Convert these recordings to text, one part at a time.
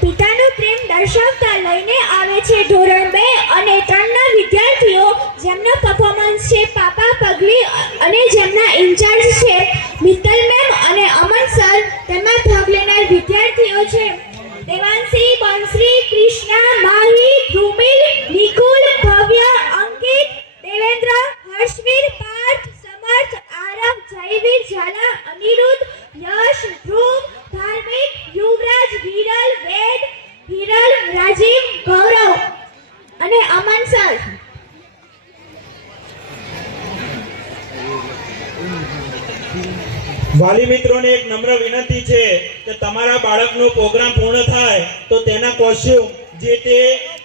પિતાનો પ્રેમ દર્શાવતા લઈને આવે છે ધોરણ 2 અને 3 ના વિદ્યાર્થીઓ જેમનો પરફોર્મન્સ છે પાપા પગલી અને જેમના ઇન્ચાર્જ છે મિત્તલ મેમ અને અમન સર. તેમાં ભાગ લેનાર વિદ્યાર્થીઓ છે દેવાંશી, બંશ્રી, કૃષ્ણા, માહી, ધ્રુમિલ, નિકુલ, ભવ્ય, અંકિત, દેવેન્દ્ર, હર્ષવીર, પાર્થ, સમર્થ, આરવ, જયવીર, ઝાલા, અનિરુદ્ધ, યશ, ધ્રુવ, ધાર્મિક, યુવરાજ, વિરલ, વેદ, હિરલ, રાજીવ, ગૌરવ અને અમન સર. વાલી મિત્રોને એક નમ્ર વિનંતી છે કે તમારા બાળકનો પ્રોગ્રામ પૂર્ણ થાય તો તેના કોસ્ચ્યુમ જે તે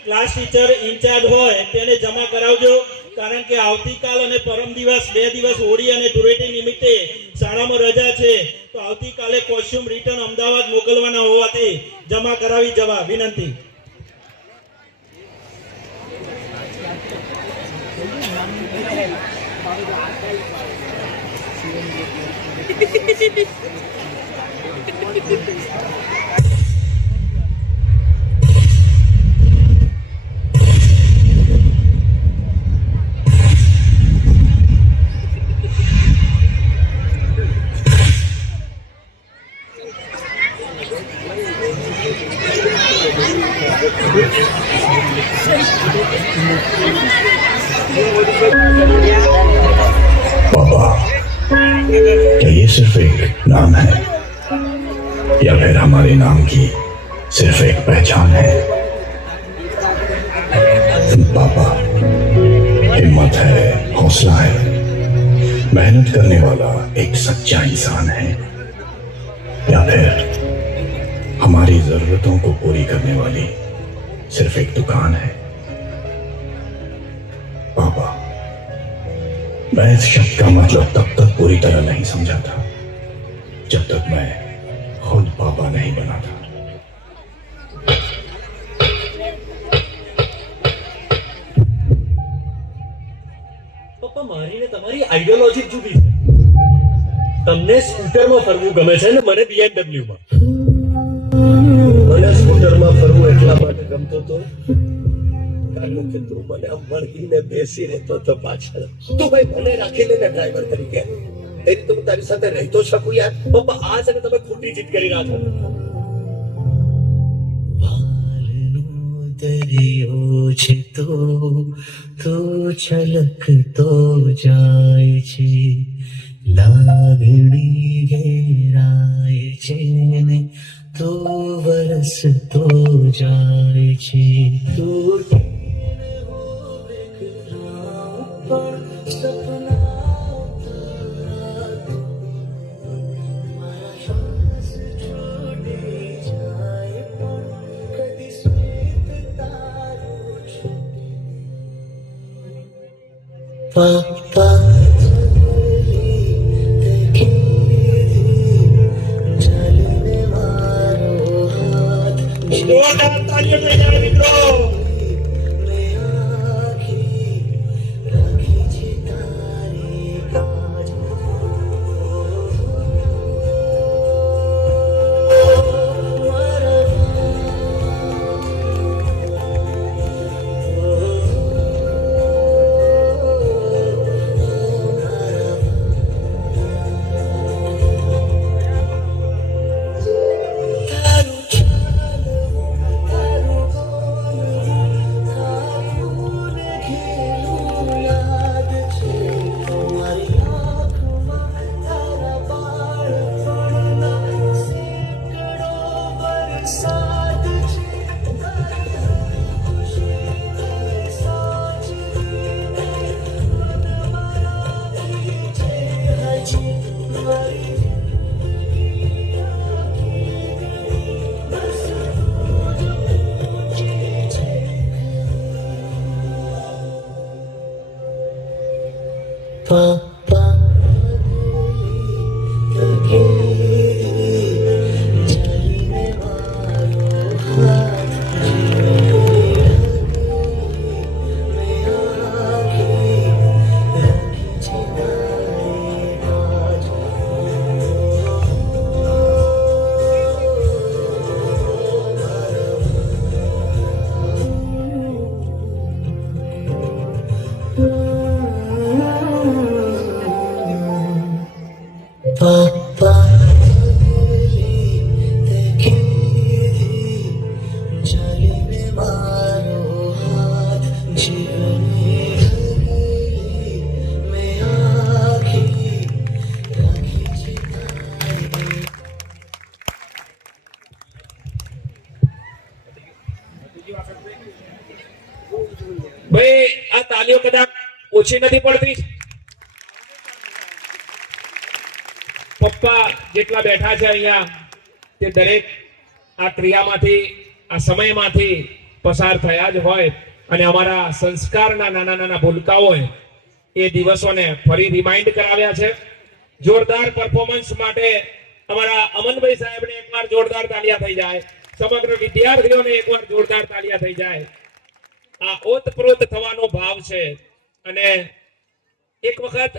ક્લાસ ટીચર ઇન્ચાર્જ હોય તેને જમા કરાવજો, કારણ કે આવતીકાલ અને પરમ દિવસ 2 દિવસ હોળી અને ધૂળેટી નિમિત્તે શાળામાં રજા છે. તો આવતીકાલે કોસ્ચ્યુમ રિટર્ન અમદાવાદ મોકલવાના હોવાથી જમા કરાવી જવા વિનંતી. पापा, क्या ये सिर्फ एक नाम है या फिर हमारे नाम की सिर्फ एक पहचान है? पापा, हिम्मत है, हौसला है, मेहनत करने वाला एक सच्चा इंसान है या फिर हमारी जरूरतों को पूरी करने वाली सिर्फ एक दुकान है? पापा, मैं इस शब्द का मतलब तब तक पूरी तरह नहीं समझा था जब तक मैं खुद पापा नहीं बना था. પપ્પા, મારી ને તમારી આઈડિયોલોજી જુદી છે. તમને સ્કૂટરમાં ફરવું ગમે છે ને મને BMW માં. મને સ્કૂટરમાં ફરવું એટલા માટે ગમતો હતો કારણ કે તું મને વળગીને બેસી રહેતો તો પાછળ તું ભાઈ મને રાખી લેને ડ્રાઈવર તરીકે. એની તો હું તારી સાથે રહી તો શકું યાર. પપ્પા, આ છે ને તમે ખોટી જીત કરી રહ્યા છો. દરિયો છે તો છલકતો જાય છે, લાગણી ઘેરાય છે ને તો વરસતો જાય છે. દૂર Papa, જોરદાર તાળીઓ બજાવો મિત્રો. ભાઈ આ તાલીઓ કદાચ ઓછી નથી પડતી? પપ્પા જેટલા બેઠા છે અહીંયા તે દરેક આ ક્રિયામાંથી આ સમયમાંથી પસાર થયા જ હોય અને અમારા સંસ્કારના નાના નાના ભૂલકાઓએ એ દિવસોને ફરી રિમાઇન્ડ કરાવ્યા છે. જોરદાર પરફોર્મન્સ માટે અમારા અમનભાઈ સાહેબને એકવાર જોરદાર તાલિયા થઈ જાય, સમગ્ર વિદ્યાર્થીઓને એકવાર જોરદાર તાલિયા થઈ જાય. આ ઓતપ્રોત થવાનો ભાવ છે અને એક વખત